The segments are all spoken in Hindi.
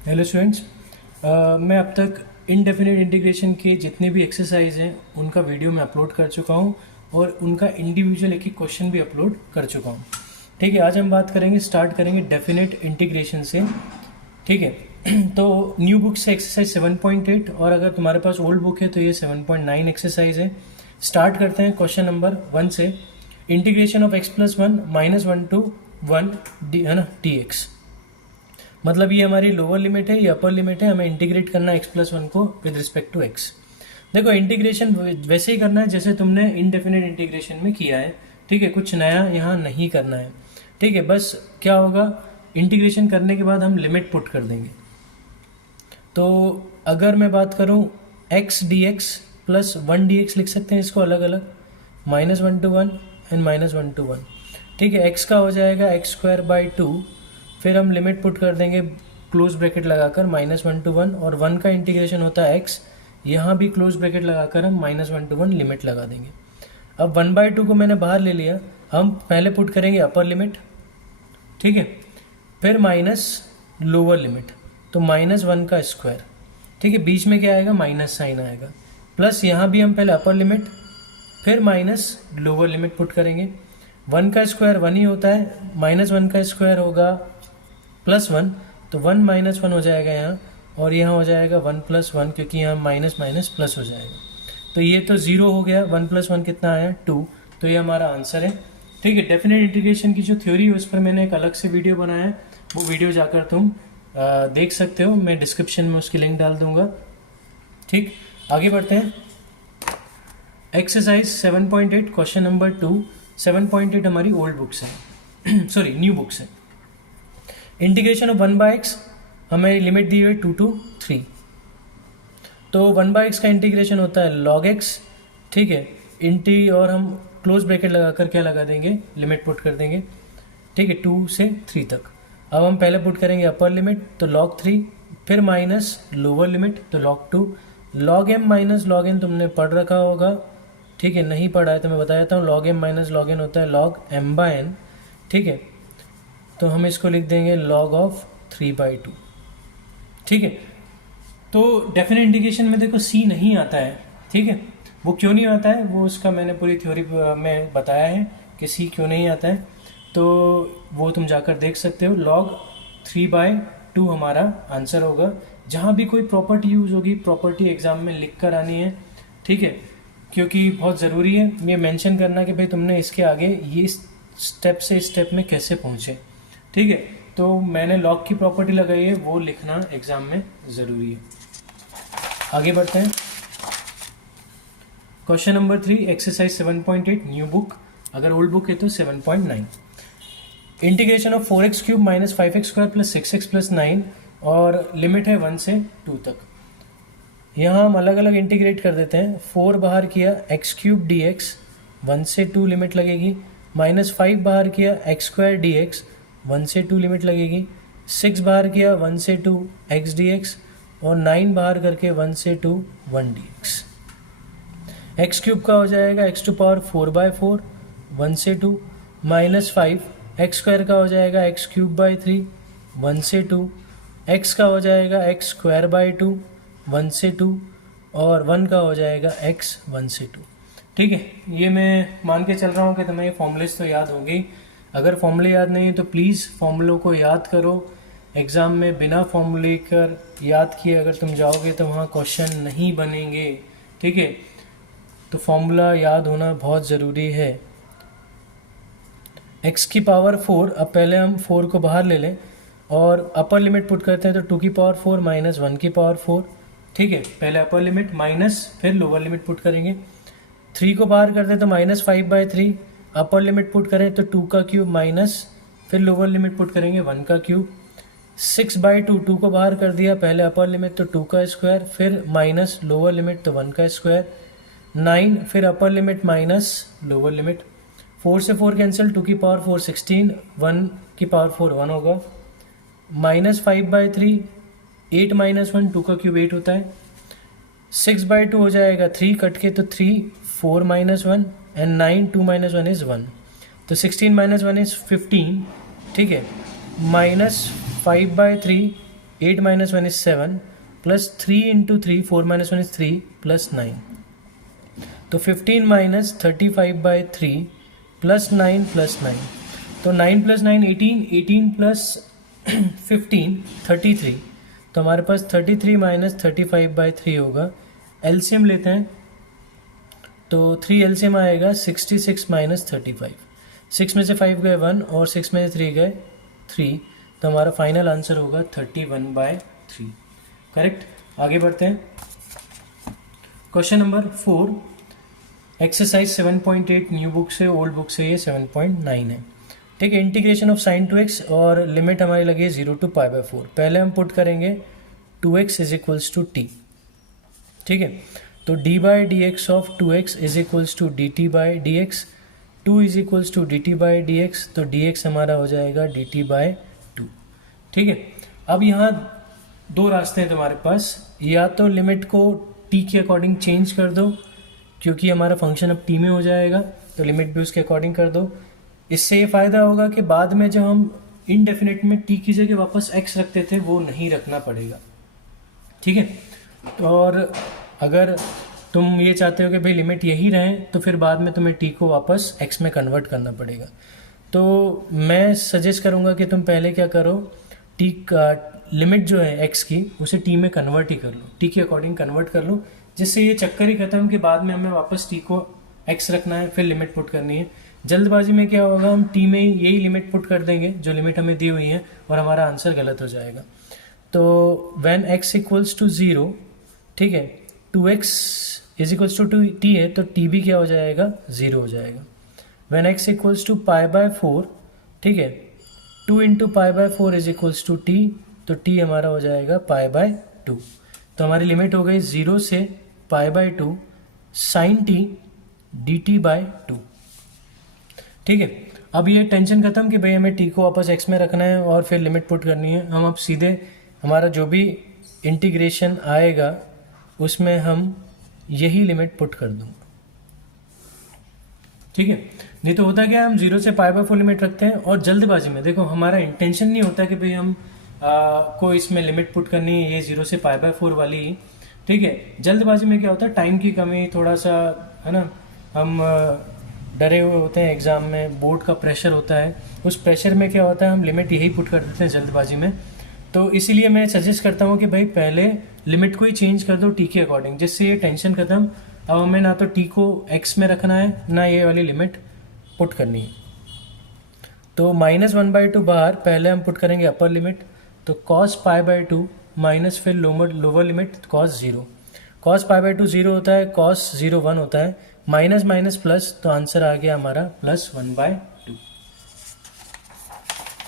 Hello students. मैं अब तक इनडेफिनिट इंटीग्रेशन के जितने भी एक्सरसाइज हैं उनका वीडियो मैं अपलोड कर चुका हूं और उनका इंडिविजुअल एक एक क्वेश्चन भी अपलोड कर चुका हूं। ठीक है, आज हम बात करेंगे, स्टार्ट करेंगे डेफिनेट इंटीग्रेशन से। ठीक है, तो न्यू बुक से एक्सरसाइज 7.8 और अगर तुम्हारे पास ओल्ड बुक है तो ये 7.9 एक्सरसाइज है। स्टार्ट करते हैं क्वेश्चन नंबर 1 से। Integration of x+1 -1 to 1 D है ना डी एक्स। मतलब ये हमारी लोअर लिमिट है, ये अपर लिमिट है, हमें इंटीग्रेट करना है x+1 को विद रिस्पेक्ट टू x। देखो, इंटीग्रेशन वैसे ही करना है जैसे तुमने इनडेफिनिट इंटीग्रेशन में किया है। ठीक है, कुछ नया यहाँ नहीं करना है। ठीक है, बस क्या होगा, इंटीग्रेशन करने के बाद हम लिमिट पुट कर देंगे। तो अगर मैं बात करूँ x dx प्लस 1 dx लिख सकते हैं इसको अलग अलग, -1 to 1 एंड -1 to 1। ठीक है, x का हो जाएगा x²/2, फिर हम लिमिट पुट कर देंगे क्लोज ब्रैकेट लगाकर -1 to 1, और 1 का इंटीग्रेशन होता है x, यहाँ भी क्लोज ब्रैकेट लगाकर हम -1 to 1 लिमिट लगा देंगे। अब 1/2 को मैंने बाहर ले लिया, हम पहले पुट करेंगे अपर लिमिट। ठीक है, फिर माइनस लोअर लिमिट, तो -1 का स्क्वायर। ठीक है, बीच में क्या आएगा, माइनस साइन आएगा, प्लस यहाँ भी हम पहले अपर लिमिट फिर माइनस लोअर लिमिट पुट करेंगे। 1 का स्क्वायर 1 ही होता है, -1 का स्क्वायर होगा +1, तो 1 - 1 हो जाएगा यहाँ, और यहाँ हो जाएगा 1 + 1, क्योंकि यहाँ माइनस माइनस प्लस हो जाएगा। तो ये तो 0 हो गया, 1 + 1 कितना आया, 2। तो ये हमारा आंसर है। ठीक है, डेफिनेट इंटीग्रेशन की जो थ्योरी है उस पर मैंने एक अलग से वीडियो बनाया है, वो वीडियो जाकर तुम देख सकते हो, मैं डिस्क्रिप्शन में उसकी लिंक डाल दूंगा। ठीक, आगे बढ़ते हैं। Exercise 7.8 question number 2। 7.8 हमारी ओल्ड बुक्स है सॉरी न्यू बुक्स है। इंटीग्रेशन ऑफ 1/x, हमें लिमिट दी हुई 2 to 3। तो 1/x का इंटीग्रेशन होता है log x। ठीक है, इंटी, और हम क्लोज ब्रैकेट लगाकर क्या लगा देंगे, लिमिट पुट कर देंगे। ठीक है, 2 से 3 तक। अब हम पहले पुट करेंगे अपर लिमिट, तो log 3, फिर माइनस लोअर लिमिट, तो log 2। log m minus log n तुमने पढ़ रखा होगा। ठीक है, नहीं पढ़ा है तो मैं बता देता हूँ, log m minus log n होता है log m/n। ठीक है, तो हम इसको लिख देंगे log of 3/2। ठीक है, तो डेफिनेट इंटीग्रेशन में देखो c नहीं आता है। ठीक है, वो क्यों नहीं आता है, वो उसका मैंने पूरी थ्योरी में बताया है कि c क्यों नहीं आता है, तो वो तुम जाकर देख सकते हो। log 3/2 हमारा आंसर होगा। जहाँ भी कोई प्रॉपर्टी यूज़ होगी, प्रॉपर्टी एग्जाम में लिख कर आनी है। ठीक है, क्योंकि बहुत ज़रूरी है ये मेंशन करना कि भाई तुमने इसके आगे ये स्टेप से इस स्टेप में कैसे पहुँचे। ठीक है, तो मैंने लॉग की प्रॉपर्टी लगाई है, वो लिखना एग्जाम में ज़रूरी है। आगे बढ़ते हैं। Question number 3, exercise 7.8 new book, अगर ओल्ड बुक है तो 7.9। Integration of 4x³ - 5x² + 6x + 9, और लिमिट है 1 से 2 तक। यहाँ हम अलग अलग इंटीग्रेट कर देते हैं। 4 बाहर किया x³ dx, 1 से 2 लिमिट लगेगी। -5 बाहर किया x² dx, 1 से 2 लिमिट लगेगी। 6 बाहर किया 1 से 2 x dx, और 9 बाहर करके 1 से 2 1 dx। x³ का हो जाएगा x⁴/4, 1 से 2, -5 x² का हो जाएगा x³/3, 1 से 2, x का हो जाएगा x²/2, 1 से 2, और 1 का हो जाएगा x 1 से 2। ठीक है, ये मैं मान के चल रहा हूँ कि तुम्हें ये फॉर्मूलेस तो याद होंगे। अगर फॉर्मूले याद नहीं है तो प्लीज़ फॉर्मूलों को याद करो। एग्ज़ाम में बिना फॉर्मूले कर याद किए अगर तुम जाओगे तो वहाँ क्वेश्चन नहीं बनेंगे। ठीक है, तो फॉर्मूला याद होना बहुत ज़रूरी है। x⁴, अब पहले हम 4 को बाहर ले लें और अपर लिमिट पुट करते हैं, तो 2⁴ - 1⁴। ठीक है, पहले अपर लिमिट माइनस फिर लोअर लिमिट पुट करेंगे। 3 को बाहर करते हैं तो -5/3, अपर लिमिट पुट करें तो 2³ माइनस फिर लोअर लिमिट पुट करेंगे 1³। 6/2, 2 को बाहर कर दिया, पहले अपर लिमिट तो 2 का स्क्वायर, फिर माइनस लोअर लिमिट तो 1 का स्क्वायर। 9 फिर अपर लिमिट माइनस लोअर लिमिट। 4 से 4 कैंसिल, 2⁴ 16, 1⁴ 1 होगा। -5/3, 8 - 1, 2³ 8 होता है। 6/2 हो जाएगा 3 कट के, तो 3 4 - 1 एंड 9 2 - 1 इज़ 1, तो 16 - 1 इज़ 15। ठीक है, -5/3 8 minus 1 is 7 plus 3 into 3, 4 minus 1 is 3 plus 9, तो 15 माइनस 35/3 प्लस 9 प्लस 9, तो 9 प्लस 9 18, 18 प्लस 15 33, तो हमारे पास 33 माइनस 35/3 होगा। एलसीएम लेते हैं तो 3 एलसीएम आएगा 66 माइनस 35, 6 में से 5 गए 1 और 6 में से 3 गए 3, तो हमारा फाइनल आंसर होगा 31/3। करेक्ट। आगे बढ़ते हैं। Question number 4, exercise 7.8 new book से, ओल्ड बुक से ये 7.9 है। ठीक है। इंटीग्रेशन ऑफ साइन 2x और लिमिट हमारी लगी है 0 to π/4। पहले हम पुट करेंगे 2x is equals to T. ठीक है। तो d/dx of 2x is equals to dt/dx, 2 is equals to dt/dx, तो dx हमारा हो जाएगा dt/2। ठीक है। अब यहाँ दो रास्ते हैं तुम्हारे पास, या तो लिमिट को t के अकॉर्डिंग चेंज कर दो क्योंकि हमारा फंक्शन अब t में हो जाएगा, तो लिमिट भी उसके अकॉर्डिंग कर दो। इससे ये फ़ायदा होगा कि बाद में जब हम इनडेफिनेट में t की जगह वापस x रखते थे वो नहीं रखना पड़ेगा। ठीक है। और अगर तुम ये चाहते हो कि भाई लिमिट यही रहे तो फिर बाद में तुम्हें t को वापस x में कन्वर्ट करना पड़ेगा। तो मैं सजेस्ट करूँगा कि तुम पहले क्या करो, t का लिमिट जो है x की उसे t में कन्वर्ट ही कर लो, t के अकॉर्डिंग कन्वर्ट कर लो, जिससे ये चक्कर ही खत्म कि बाद में हमें वापस t को x रखना है फिर लिमिट पुट करनी है। जल्दबाजी में क्या होगा, हम t में यही लिमिट पुट कर देंगे जो लिमिट हमें दी हुई है और हमारा आंसर गलत हो जाएगा। तो व्हेन x इक्वल्स टू 0, ठीक है, 2x is equals to t है तो t भी क्या हो जाएगा, 0 हो जाएगा। व्हेन x इक्वल्स टू π/4, ठीक है, 2 into π/4 is equals to t, तो t हमारा हो जाएगा π/2। तो हमारी लिमिट हो गई 0 से π/2 साइन t dt/2। ठीक है। अब ये टेंशन खत्म कि भाई हमें t को वापस x में रखना है और फिर लिमिट पुट करनी है। हम अब सीधे हमारा जो भी इंटीग्रेशन आएगा उसमें हम यही लिमिट पुट कर दूंगा। ठीक है। नहीं तो होता क्या, हम 0 से π/4 लिमिट रखते हैं और जल्दबाजी में, देखो हमारा इंटेंशन नहीं होता कि भाई हम को इसमें लिमिट पुट करनी है ये 0 से π/4 वाली। ठीक है। जल्दबाजी में क्या होता है, टाइम की कमी, थोड़ा सा है ना, हम डरे हुए होते हैं, एग्ज़ाम में बोर्ड का प्रेशर होता है, उस प्रेशर में क्या होता है हम लिमिट यही पुट कर देते हैं जल्दबाजी में। तो इसीलिए मैं सजेस्ट करता हूँ कि भाई पहले लिमिट को ही चेंज कर दो t के अकॉर्डिंग, जिससे ये टेंशन खत्म। अब हमें ना तो t को x में रखना है ना ये वाली लिमिट पुट करनी है। तो -1/2 बाहर, पहले हम पुट करेंगे अपर लिमिट, तो cos π/2 माइनस फिर लोअर लिमिट cos 0। cos π/2 0 होता है, cos 0 1 होता है, माइनस माइनस प्लस, तो आंसर आ गया हमारा +1/2।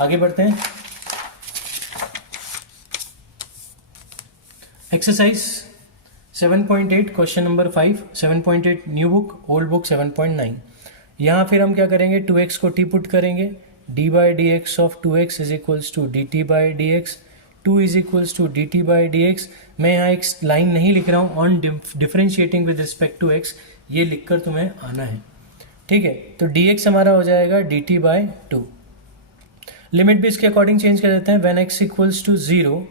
आगे बढ़ते हैं। Exercise 7.8 question number 5, 7.8 new book, old book 7.9। यहाँ फिर हम क्या करेंगे, 2x को t पुट करेंगे, d/dx of 2x is equals to dt/dx, 2 is equals to dt/dx। मैं यहाँ एक लाइन नहीं लिख रहा हूँ, on differentiating with respect to x, ये लिखकर तुम्हें आना है। ठीक है। तो dx हमारा हो जाएगा dt/2। लिमिट भी इसके अकॉर्डिंग चेंज कर देते हैं। व्हेन x इक्वल्स टू 0,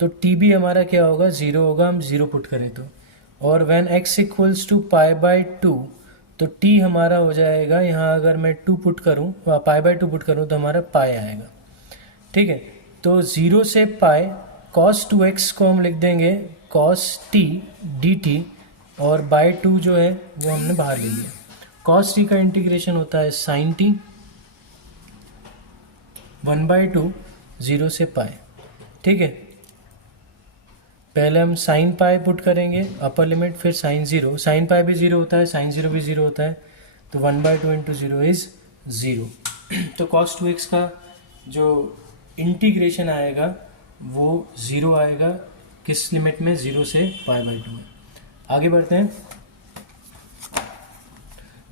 तो t भी हमारा क्या होगा, 0 होगा, हम 0 पुट करें तो। और व्हेन x इक्वल्स टू π/2, तो t हमारा हो जाएगा, यहाँ अगर मैं 2 पुट करूँ, π/2 पुट करूँ तो हमारा π आएगा। ठीक है। तो 0 से π, cos 2x को हम लिख देंगे cos t dt, और बाय 2 जो है वो हमने बाहर ले लिया। cos t का इंटीग्रेशन होता है sin t 1/2 0 से π। ठीक है। पहले हम sin π पुट करेंगे अपर लिमिट, फिर sin 0, sin π भी 0 होता है, sin 0 भी 0 होता है, तो 1/2 इंटू 0 इज 0। तो cos 2x का जो इंटीग्रेशन आएगा वो 0 आएगा, किस लिमिट में, 0 से π/2 में। आगे बढ़ते हैं।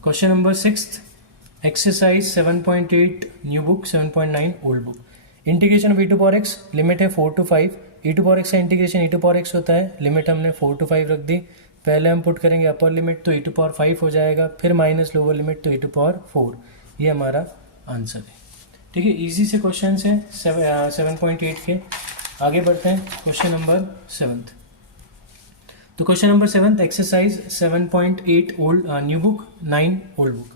Question number 6, exercise 7.8 new book, 7.9 old book. Integration of e⁴x, limit है 4 to 5। e⁴x का इंटीग्रेशन e⁴x होता है, लिमिट हमने 4 to 5 रख दी। पहले हम पुट करेंगे अपर लिमिट, तो e⁵ हो जाएगा, फिर माइनस लोअर लिमिट, तो e⁴। ये हमारा आंसर है। ठीक है। इजी से क्वेश्चन है 7.8 के। आगे बढ़ते हैं क्वेश्चन नंबर 7। तो question number 7 exercise 7.8 old new book 9 old book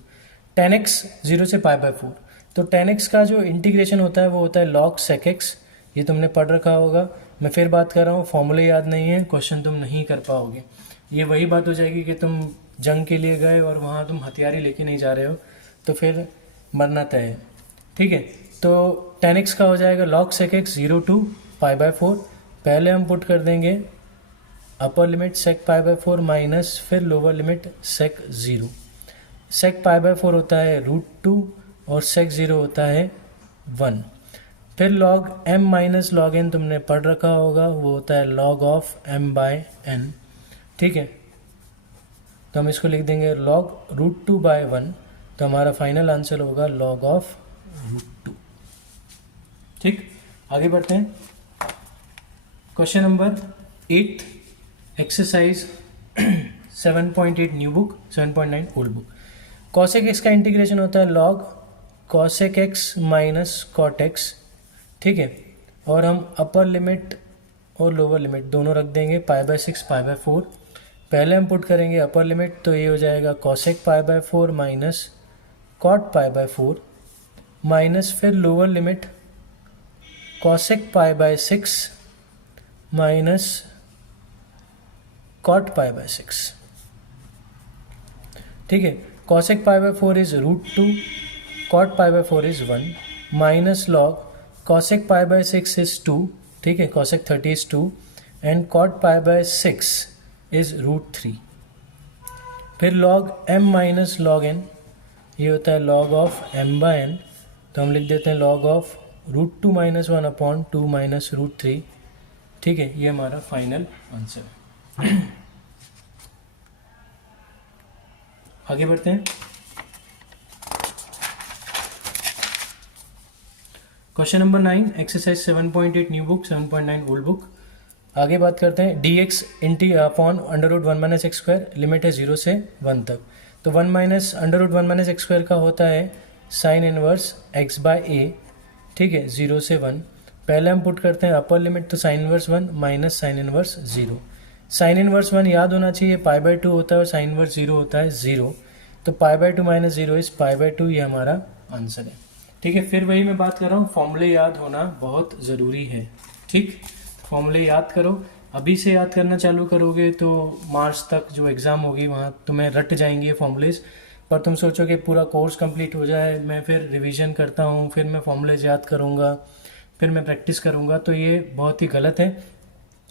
10x 0 से π/4। तो 10x का जो इंटीग्रेशन होता है वो होता है log sec x। ये तुमने पढ़ रखा होगा। मैं फिर बात कर रहा हूँ, फॉर्मूले याद नहीं है, क्वेश्चन तुम नहीं कर पाओगे। ये वही बात हो जाएगी कि तुम जंग के लिए गए और वहाँ तुम हथियार ही लेके नहीं जा रहे हो, तो फिर मरना तय है। ठीक है, तो 10x का हो जाएगा log sec x 0 to π/4। पहले हम पुट कर देंगे अपर लिमिट sec π/4 माइनस फिर लोअर लिमिट sec 0। sec π/4 होता है √2 और sec 0 होता है 1। फिर log m minus log n तुमने पढ़ रखा होगा, वो होता है log ऑफ m/n। ठीक है, तो हम इसको लिख देंगे log √2/1, तो हमारा फाइनल आंसर होगा log ऑफ √2। ठीक, आगे बढ़ते हैं। Question number 8 exercise 7.8 new book 7.9 old book. cosec x का इंटीग्रेशन होता है log cosec x minus cot x। ठीक है, और हम अपर लिमिट और लोअर लिमिट दोनों रख देंगे π/6 π/4। पहले हम पुट करेंगे अपर लिमिट, तो ये हो जाएगा cosec π/4 माइनस cot π/4 माइनस फिर lower limit cosec π/6 minus cot π/6। ठीक है, cosec π/4 is √2, cot π/4 is 1 minus log cosec π/6 is 2। ठीक है, cosec 30 is 2 and cot π/6 is √3। फिर log m minus log n, ये होता है log ऑफ m/n, तो हम लिख देते हैं log of √2 minus 1 upon 2 minus √3। ठीक है, ये हमारा फाइनल आंसर है। आगे बढ़ते हैं। Question number 9 exercise 7.8 new book 7.9 old book. आगे बात करते हैं dx into upon √1 minus x square, limit है 0 से 1 तक। तो 1 माइनस √1 माइनस एक्स स्क्वायर का होता है साइन इनवर्स x/a। ठीक है, 0 से 1। पहले हम पुट करते हैं अपर लिमिट, तो sine inverse 1 minus sine inverse 0। Sine inverse 1 याद होना चाहिए π/2 होता है और साइन इनवर्स 0 होता है 0। तो π/2 माइनस 0 इज π/2, ये हमारा आंसर है। ठीक है, फिर वही मैं बात कर रहा हूँ, फॉर्मूले याद होना बहुत ज़रूरी है। ठीक, फॉर्मूले याद करो। अभी से याद करना चालू करोगे तो मार्च तक जो एग्ज़ाम होगी वहाँ तुम्हें रट जाएंगे फॉर्मूलेज। पर तुम सोचो कि पूरा कोर्स कंप्लीट हो जाए, मैं फिर रिवीजन करता हूँ, फिर मैं फॉर्मूलेज याद करूँगा, फिर मैं प्रैक्टिस करूँगा, तो ये बहुत ही गलत है।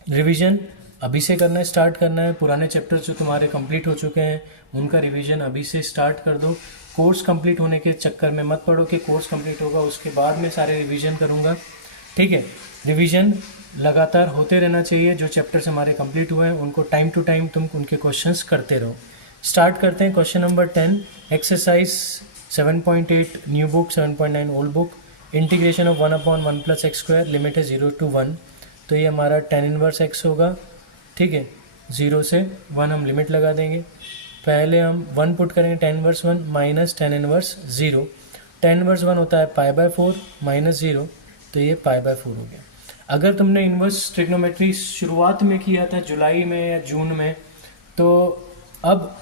रिवीजन अभी से करना स्टार्ट करना है। पुराने चैप्टर्स जो तुम्हारे कंप्लीट हो चुके हैं उनका रिवीजन अभी से स्टार्ट कर दो। कोर्स कंप्लीट होने के चक्कर में मत पड़ो कि कोर्स कंप्लीट होगा उसके बाद में सारे रिवीजन करूँगा। ठीक है, रिवीजन लगातार होते रहना चाहिए। जो चैप्टर्स हमारे कंप्लीट हुए हैं उनको टाइम टू टाइम तुम उनके क्वेश्चंस करते रहो। स्टार्ट करते हैं question number 10 exercise 7.8 new book 7.9 old book. Integration of 1/1 plus x square, limit है 0 to 1। तो ये हमारा tan इनवर्स x होगा। ठीक है, 0 से 1 हम लिमिट लगा देंगे। पहले हम 1 पुट करेंगे tan inverse 1 minus tan inverse 0। tan inverse 1 होता है π/4 माइनस 0, तो ये π/4 हो गया। अगर तुमने इनवर्स ट्रिग्नोमेट्री शुरुआत में किया था जुलाई में या जून में, तो अब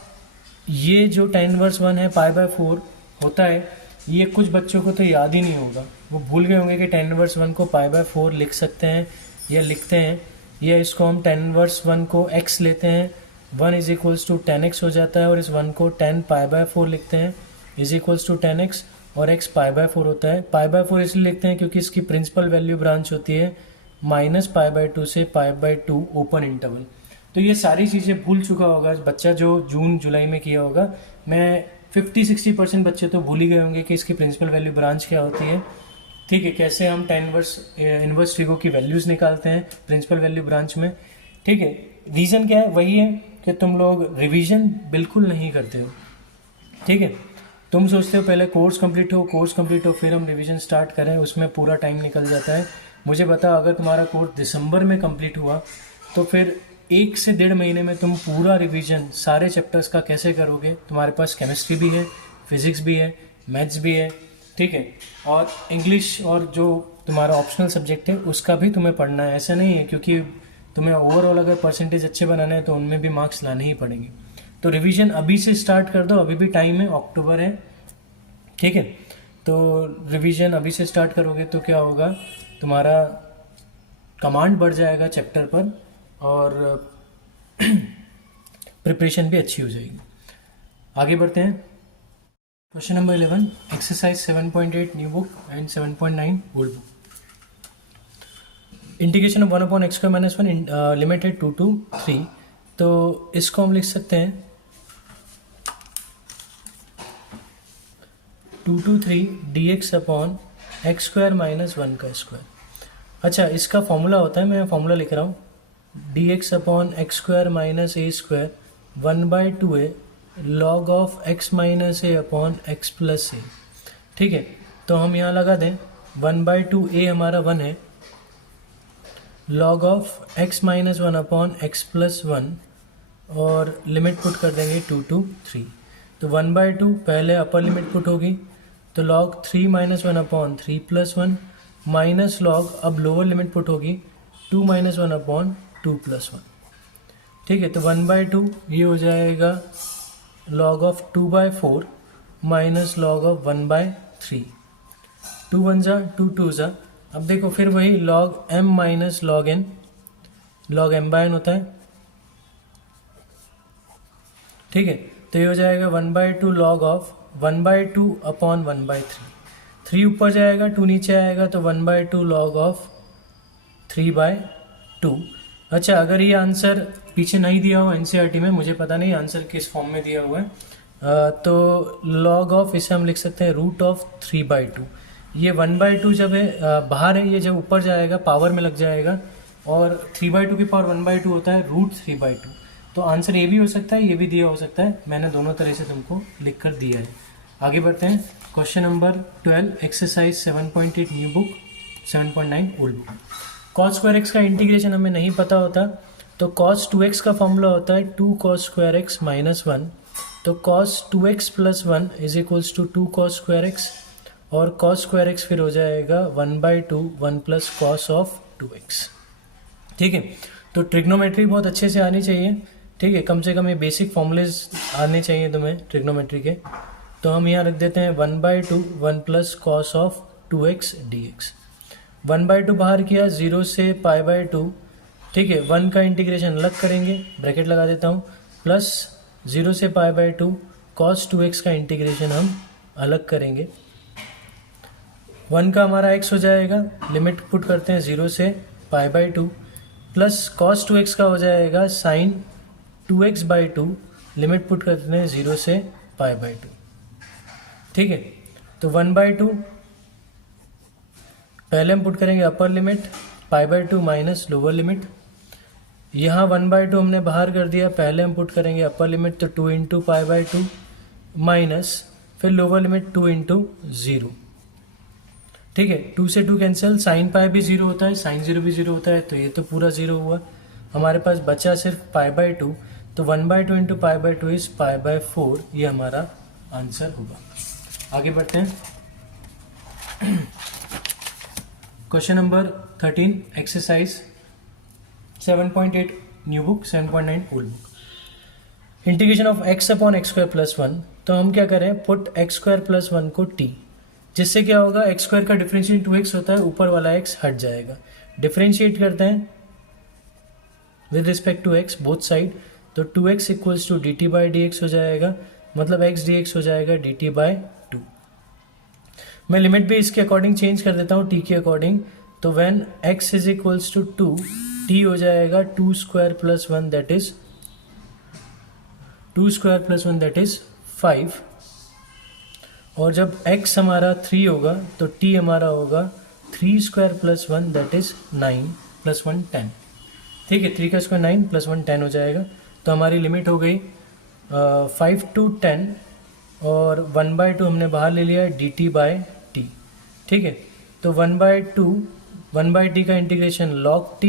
ये जो tan इनवर्स 1 है π/4 होता है, ये कुछ बच्चों को तो याद ही नहीं होगा। वो भूल गए होंगे कि tan इनवर्स 1 को π/4 लिख सकते हैं या लिखते हैं, या इसको हम tan इनवर्स 1 को x लेते हैं, 1 is equals to tan x हो जाता है, और इस 1 को tan π/4 लिखते हैं is equals to tan x, और x π/4 होता है। π/4 इसलिए लिखते हैं क्योंकि इसकी प्रिंसिपल वैल्यू ब्रांच होती है -π/2 से π/2 ओपन इंटरवल। तो ये सारी चीज़ें भूल चुका होगा बच्चा जो जून जुलाई में किया होगा। मैं 50-60% बच्चे तो भूल ही गए होंगे कि इसकी प्रिंसिपल वैल्यू ब्रांच क्या होती है। ठीक है, कैसे हम tan इनवर्स फिगो की वैल्यूज़ निकालते हैं प्रिंसिपल वैल्यू ब्रांच में। ठीक है, रीज़न क्या है? वही है कि तुम लोग रिवीजन बिल्कुल नहीं करते हो। ठीक है, तुम सोचते हो पहले कोर्स कंप्लीट हो फिर हम रिवीजन स्टार्ट करें, उसमें पूरा टाइम निकल जाता है। मुझे बता, अगर तुम्हारा कोर्स दिसंबर में कंप्लीट हुआ तो फिर 1 से 1.5 महीने में तुम पूरा रिवीजन सारे चैप्टर्स का कैसे करोगे? तुम्हारे पास केमिस्ट्री भी है, फिजिक्स भी है, मैथ्स भी है, ठीक है, और इंग्लिश और जो तुम्हारा ऑप्शनल सब्जेक्ट है उसका भी तुम्हें पढ़ना है, ऐसा नहीं है, क्योंकि तुम्हें ओवरऑल अगर परसेंटेज अच्छे बनाने हैं तो उनमें भी मार्क्स लाने ही पड़ेंगे। तो रिवीजन अभी से स्टार्ट कर दो, अभी भी टाइम है, अक्टूबर है, ठीक है। तो रिवीजन अभी से स्टार्ट करोगे तो क्या होगा, तुम्हारा कमांड बढ़ जाएगा चैप्टर पर और प्रिपरेशन भी अच्छी हो जाएगी। आगे बढ़ते हैं। Question number 11, exercise 7.8 new book and 7.9 old book. Integration of 1/x² - 1 limited 2 to 3। तो इसको हम लिख सकते हैं 2 to 3 dx/(x² - 1²). अच्छा, इसका फॉर्मूला होता है, मैं फॉर्मूला लिख रहा हूँ, dx/(x² - a²) 1/2a log of x - a/(x+a)। ठीक है, तो हम यहाँ लगा दें 1/2a हमारा 1 है, log of x - 1/(x+1) और लिमिट पुट कर देंगे 2 to 3। तो 1/2 पहले अपर लिमिट पुट होगी, तो log 3 - 1/3+1 माइनस लॉग, अब लोअर लिमिट पुट होगी 2 - 1/2+1। ठीक है, तो 1/2 ये हो जाएगा log of 2/4 minus log of 1/3। 2 1 जा 2 2 जा। अब देखो फिर वही log m minus log n, log m/n होता है, ठीक है। तो ये हो जाएगा 1/2 log of 1/2/1/3। 3 ऊपर जाएगा 2 नीचे आएगा, तो 1/2 log of 3/2। अच्छा, अगर ये आंसर पीछे नहीं दिया हो एनसीईआरटी में, मुझे पता नहीं आंसर किस फॉर्म में दिया हुआ है, तो log of इसे हम लिख सकते हैं √3/2। ये 1/2 जब है बाहर है, ये जब ऊपर जाएगा पावर में लग जाएगा, और 3/2 की पावर 1/2 होता है √3/2। तो आंसर ये भी हो सकता है, ये भी दिया हो सकता है, मैंने दोनों तरह से तुमको लिख कर दिया है। आगे बढ़ते हैं। Question number 12, exercise 7.8 new book 7.9 old book. cos² का इंटीग्रेशन हमें नहीं पता होता, तो cos 2x का फॉर्मूला होता है 2 cos² - 1। तो cos 2x + 1 = 2 cos²x, और cos² फिर हो जाएगा 1/2 1 + cos of 2x। ठीक है, तो ट्रिग्नोमेट्री बहुत अच्छे से आनी चाहिए, ठीक है, कम से कम ये बेसिक फॉर्मूलेज आने चाहिए तुम्हें ट्रिग्नोमेट्री के। तो हम यहाँ रख देते हैं 1/2 1 + cos of 2x dx। 1/2 बाहर किया, 0 से π/2, ठीक है, 1 का इंटीग्रेशन अलग करेंगे, ब्रैकेट लगा देता हूँ, प्लस 0 से π/2 cos 2x का इंटीग्रेशन हम अलग करेंगे। 1 का हमारा x हो जाएगा, लिमिट पुट करते हैं 0 से π/2, प्लस cos 2x का हो जाएगा sin 2x/2, लिमिट पुट करते हैं 0 से π/2। ठीक है, तो 1/2 पहले हम पुट करेंगे upper limit, π/2 minus lower limit. यहाँ 1/2 हमने बाहर कर दिया, पहले हम पुट करेंगे अपर लिमिट, तो 2 × π/2 माइनस फिर लोअर लिमिट 2 × 0। ठीक है, 2 से 2 कैंसिल, साइन पाई भी 0 होता है, साइन 0 भी 0 होता है, तो ये तो पूरा 0 हुआ। हमारे पास बचा सिर्फ π/2, तो 1/2 × π/2 इज π/4, ये हमारा आंसर होगा। आगे बढ़ते हैं। Question number 13, exercise 7.8 new book 7.9 old book. Integration of x/(x² + 1। तो हम क्या करें, पुट x² + 1 को t, जिससे क्या होगा, x² का डिफरेंशिएट 2x होता है, ऊपर वाला x हट जाएगा। डिफरेंशिएट करते हैं with respect to x both side, तो 2x = dt/dx हो जाएगा, मतलब x dx हो जाएगा dt/2। मैं लिमिट भी इसके अकॉर्डिंग चेंज कर देता हूँ t के अकॉर्डिंग, तो व्हेन x = 2, t हो जाएगा 2² + 1 दैट इज 5। और जब x हमारा 3 होगा तो t हमारा होगा 3² + 1 दैट इज 9 + 1 10। ठीक है, 3 का स्क्वायर 9 + 1 10 हो जाएगा। तो हमारी लिमिट हो गई 5 to 10, और 1/2 हमने बाहर ले लिया है dt/t। ठीक है, तो 1/2 1/t का इंटीग्रेशन log t,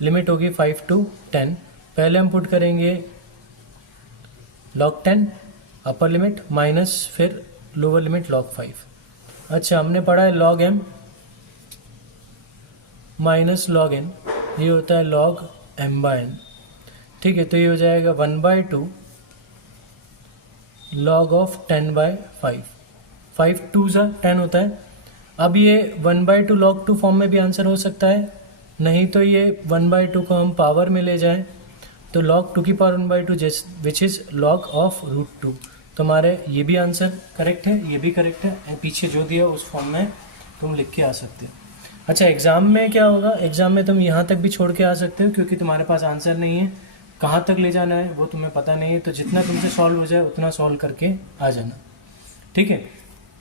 लिमिट होगी 5 to 10। पहले हम पुट करेंगे log 10 अपर लिमिट, माइनस फिर लोअर लिमिट log 5। अच्छा, हमने पढ़ा है log m, minus log N, ये होता है लॉग एम बाय एन। ठीक है, तो ये हो जाएगा 1/2 लॉग ऑफ 10/5। 5 2 ज़ा 10 होता है। अब ये 1/2 log 2 फॉर्म में भी आंसर हो सकता है, नहीं तो ये 1/2 को हम पावर में ले जाएं तो log 2 की power 1/2 which is log of √2। तो हमारे ये भी आंसर करेक्ट है, ये भी करेक्ट है, एंड पीछे जो दिया उस फॉर्म में तुम लिख के आ सकते हो। अच्छा, एग्ज़ाम में क्या होगा, एग्ज़ाम में तुम यहाँ तक भी छोड़ के आ सकते हो क्योंकि तुम्हारे पास आंसर नहीं है, कहाँ तक ले जाना है वो तुम्हें पता नहीं है, तो जितना तुमसे सॉल्व हो जाए उतना सॉल्व करके आ जाना। ठीक है,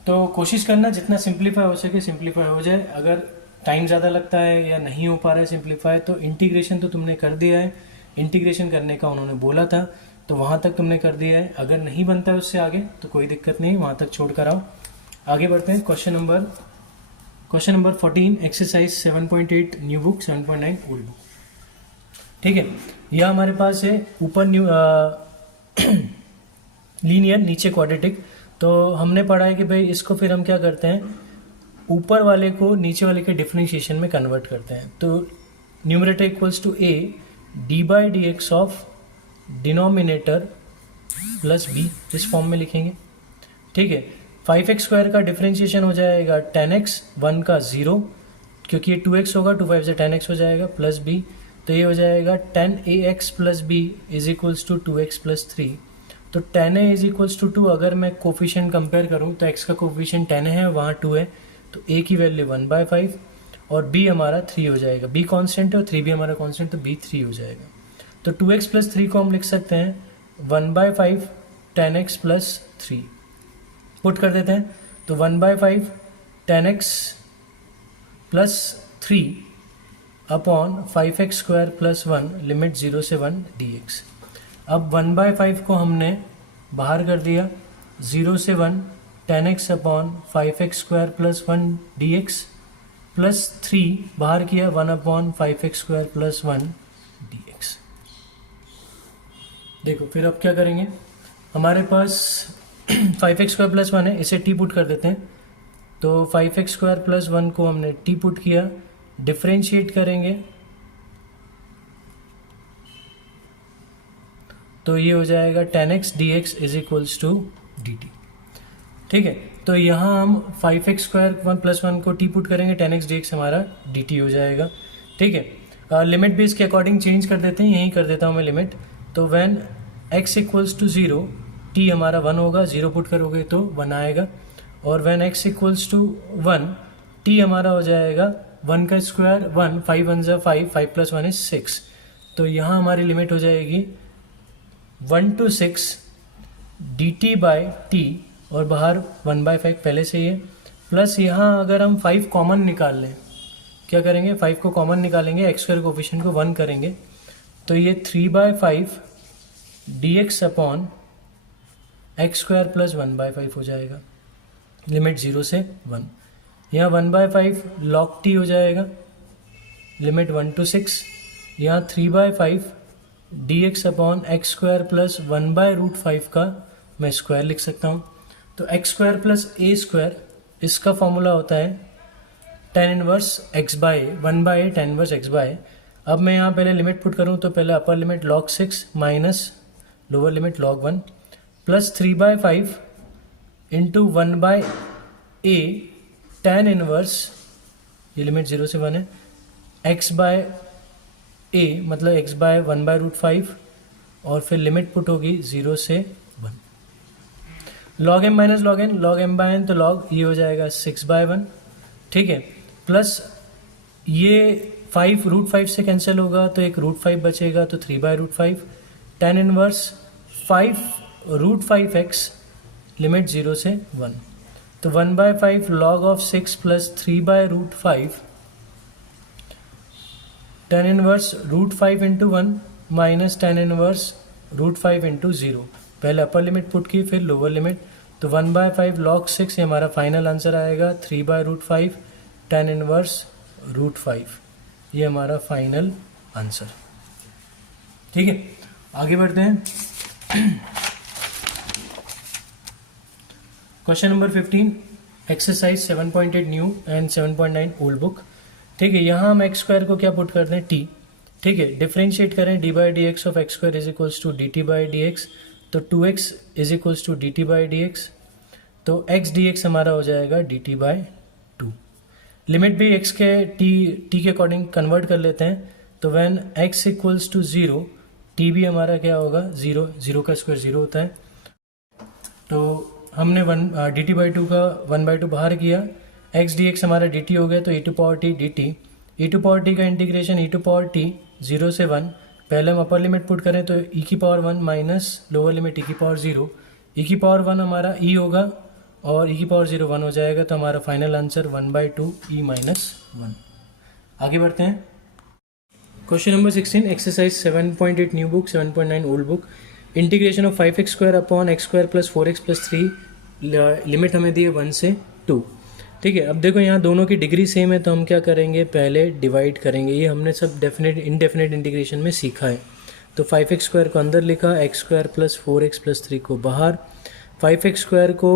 तो कोशिश करना जितना सिंप्लीफाई हो सके सिंप्लीफाई हो जाए। अगर टाइम ज़्यादा लगता है या नहीं हो पा रहा है सिंप्लीफाई, तो इंटीग्रेशन तो तुमने कर दिया है, इंटीग्रेशन करने का उन्होंने बोला था तो वहाँ तक तुमने कर दिया है। अगर नहीं बनता है उससे आगे तो कोई दिक्कत नहीं, वहाँ तक छोड़ कर आओ। आगे बढ़ते हैं, question number 14, exercise 7.8 new book, 7.9 old book. ठीक है, यह हमारे पास है ऊपर न्यू लीनियर, नीचे क्वाड्रेटिक। तो हमने पढ़ा है कि भाई इसको फिर हम क्या करते हैं, ऊपर वाले को नीचे वाले के डिफरेंशिएशन में कन्वर्ट करते हैं। तो numerator equals to a d/dx of denominator plus b, इस फॉर्म में लिखेंगे। ठीक है, 5x² का डिफरेंशिएशन हो जाएगा 10x, 1 का 0, क्योंकि ये 2x होगा, 2 5 से 10x हो जाएगा, प्लस b, तो ये हो जाएगा 10ax plus b is equals to 2x plus 3। तो 10a इज इक्वल्स टू 2, अगर मैं कोफिशिएंट कंपेयर करूँ तो x का कोफिशिएंट 10 है, वहाँ 2 है, तो a की वैल्यू 1/5 और b हमारा 3 हो जाएगा। b कांस्टेंट है और 3 भी हमारा कांस्टेंट, तो b 3 हो जाएगा। तो 2x प्लस 3 को हम लिख सकते हैं 1/5 10x प्लस 3, पुट कर देते हैं, तो 1/5 10x plus 3 upon 5x² plus 1 limit 0 से 1 dx। अब 1/5 को हमने बाहर कर दिया, 0 से 1 10x upon 5x² plus 1 dx plus 3 बाहर किया 1 अपॉन 5x² प्लस 1 dx। देखो फिर अब क्या करेंगे, हमारे पास 5x² प्लस 1 है, इसे t पुट कर देते हैं। तो 5x² प्लस 1 को हमने t पुट किया, डिफ्रेंशिएट करेंगे तो ये हो जाएगा 10x dx is equals to dt। ठीक है, तो यहाँ हम 5x² 1 प्लस 1 को t पुट करेंगे, 10x dx हमारा dt हो जाएगा। ठीक है, लिमिट भी इसके अकॉर्डिंग चेंज कर देते हैं, यहीं कर देता हूँ मैं लिमिट। तो when x equals to 0 t हमारा 1 होगा, 0 पुट करोगे तो 1 आएगा, और when x equals to 1 t हमारा हो जाएगा 1 का स्क्वायर 1, 5 1 ज़ा 5, 5 प्लस 1 इज 6। तो यहाँ हमारी लिमिट हो जाएगी 1 to 6 dt बाई t, और बाहर 1/5 पहले से ही है, प्लस यहाँ अगर हम 5 कॉमन निकाल लें, क्या करेंगे 5 को कॉमन निकालेंगे, x² कोफिशिएंट को 1 करेंगे, तो ये 3/5 dx अपॉन x² प्लस 1/5 हो जाएगा, लिमिट 0 से 1। यहाँ 1/5 log t हो जाएगा, लिमिट 1 to 6। यहाँ 3/5 dx अपॉन x² प्लस 1/√5 का मैं स्क्वायर लिख सकता हूँ। तो x² प्लस a², इसका फॉर्मूला होता है tan inverse x/a, 1/a tan inverse x/a। अब मैं यहाँ पहले लिमिट पुट करूँ तो पहले upper limit log 6 minus lower limit log 1 plus 3/5 into 1/a tan inverse, ये लिमिट 0 से 1 है, x/a मतलब x/1/√5, और फिर लिमिट पुट होगी 0 से 1। log m minus log n, log m/n तो log ये हो जाएगा 6/1। ठीक है, प्लस ये 5 √5 से कैंसिल होगा तो एक √5 बचेगा, तो 3/√5 tan इनवर्स 5√5x लिमिट 0 से 1। तो 1/5 log of 6 plus 3/√5 tan inverse √5 into 1 minus tan inverse √5 into 0। पहले अपर लिमिट पुट की फिर लोअर लिमिट, तो 1/5 log 6 ये हमारा फाइनल आंसर आएगा, 3/√5 tan इनवर्स √5, ये हमारा फाइनल आंसर। ठीक है, आगे बढ़ते हैं। Question number 15, exercise 7.8 new and 7.9 old book. ठीक है, यहाँ हम एक्स स्क्वायर को क्या पुट करते हैं, टी। ठीक है, डिफ्रेंशिएट करें, d by d x of x square is equals to d t by d x, तो 2x is equals to d t by d x, तो x डी एक्स हमारा हो जाएगा d t by two. Limit भी x के t के अकॉर्डिंग कन्वर्ट कर लेते हैं, तो when x equals to 0, t भी हमारा क्या होगा, 0, 0 का स्क्वायर 0 होता है। तो हमने डी टी बाई टू का 1/2 बाहर किया, एक्स डी एक्स हमारा डी टी हो गया, तो e to power t d t, e to power t का integration e to power t 0 से 1, पहले हम अपर लिमिट पुट करें तो ई की पावर 1 माइनस लोअर लिमिट ई की पावर 0, ई की पावर 1 हमारा ई होगा और ई की पावर 0 1 हो जाएगा, तो हमारा फाइनल आंसर 1/2 ई माइनस 1। आगे बढ़ते हैं, question number 16, exercise 7.8 new book, 7.9 old book. Integration of 5x square upon x square plus 4x plus 3, limit हमें दी है 1 से 2। ठीक है, अब देखो यहाँ दोनों की डिग्री सेम है, तो हम क्या करेंगे, पहले डिवाइड करेंगे। ये हमने सब डेफिनेट इनडेफिनेट इंटीग्रेशन में सीखा है। तो 5x स्क्वायर को अंदर लिखा, x square plus 4x plus 3 को बाहर। 5x स्क्वायर को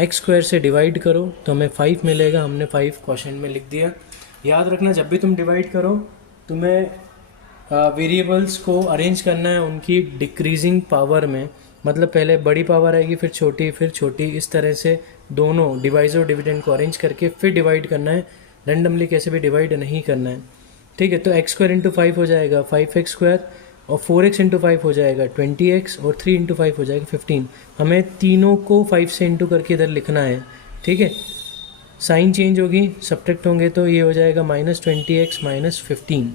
एक्स स्क्वायर से डिवाइड करो तो हमें 5 मिलेगा, हमने 5 क्वेश्चन में लिख दिया। याद रखना, जब भी तुम डिवाइड करो तुम्हें वेरिएबल्स को अरेंज करना है उनकी डिक्रीजिंग पावर में, मतलब पहले बड़ी पावर आएगी फिर छोटी, इस तरह से दोनों डिवाइजर और डिविडेंड को अरेंज करके फिर डिवाइड करना है, रैंडमली कैसे भी डिवाइड नहीं करना है। ठीक है, तो एक्स स्क्वायर इंटू 5 हो जाएगा 5x स्क्वायर, और 4x इंटू 5 हो जाएगा 20x, और 3 इंटू 5 हो जाएगा 15। हमें तीनों को 5 से इंटू करके इधर लिखना है। ठीक है, साइन चेंज होगी, सब्ट्रैक्ट होंगे तो ये हो जाएगा -20x माइनस 15।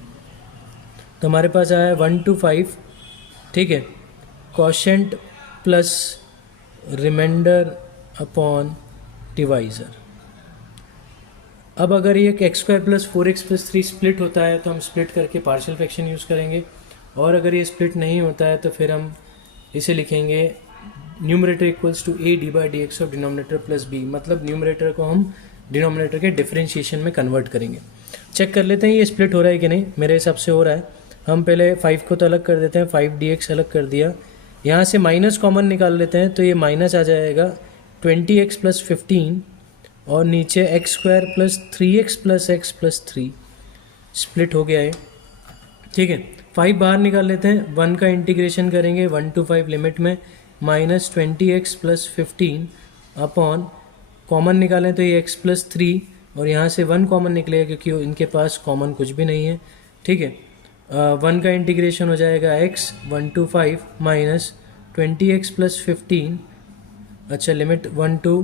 तो हमारे पास आया 1 to 5। ठीक है, quotient plus remainder upon divisor. अब अगर ये x square plus 4x plus 3 split होता है तो हम स्प्लिट करके पार्शियल फ्रैक्शन यूज़ करेंगे, और अगर ये स्प्लिट नहीं होता है तो फिर हम इसे लिखेंगे numerator equals to a d by d x of denominator plus b, मतलब न्यूमरेटर को हम डिनोमिनेटर के डिफरेंशिएशन में कन्वर्ट करेंगे। चेक कर लेते हैं ये स्प्लिट हो रहा है कि नहीं, मेरे हिसाब से हो रहा है। हम पहले 5 को तो अलग कर देते हैं, 5dx अलग कर दिया, यहाँ से माइनस कॉमन निकाल लेते हैं, तो ये माइनस आ जाएगा 20x प्लस 15, और नीचे x square plus 3x plus x plus 3, split हो गया है। ठीक है, 5 बाहर निकाल लेते हैं, 1 का इंटीग्रेशन करेंगे 1 to 5 लिमिट में, -20x प्लस 15 अपॉन कॉमन निकालें तो ये x प्लस 3, और यहाँ से 1 कॉमन निकलेगा क्योंकि इनके पास कॉमन कुछ भी नहीं है। ठीक है, 1 का इंटीग्रेशन हो जाएगा x 1 to 5 minus 20x plus 15, अच्छा लिमिट 1 to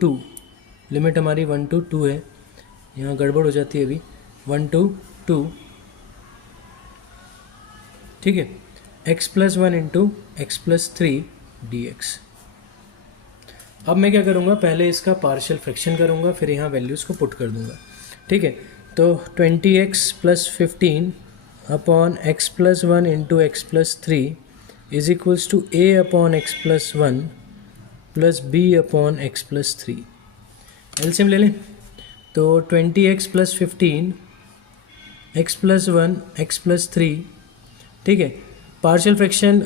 2, लिमिट हमारी 1 to 2 है, यहाँ गड़बड़ हो जाती है अभी, 1 to 2। ठीक है, x plus 1 into x plus 3 dx। अब मैं क्या करूँगा, पहले इसका पार्शियल फ्रैक्शन करूँगा, फिर यहाँ वैल्यूज़ को पुट कर दूँगा। ठीक है, तो 20x plus 15 upon x plus 1 into x plus 3 is equals to a upon x plus 1 plus b upon x plus 3। LCM ले लें, तो 20x plus 15 x plus 1 x plus 3। ठीक है, पार्शियल फ्रैक्शन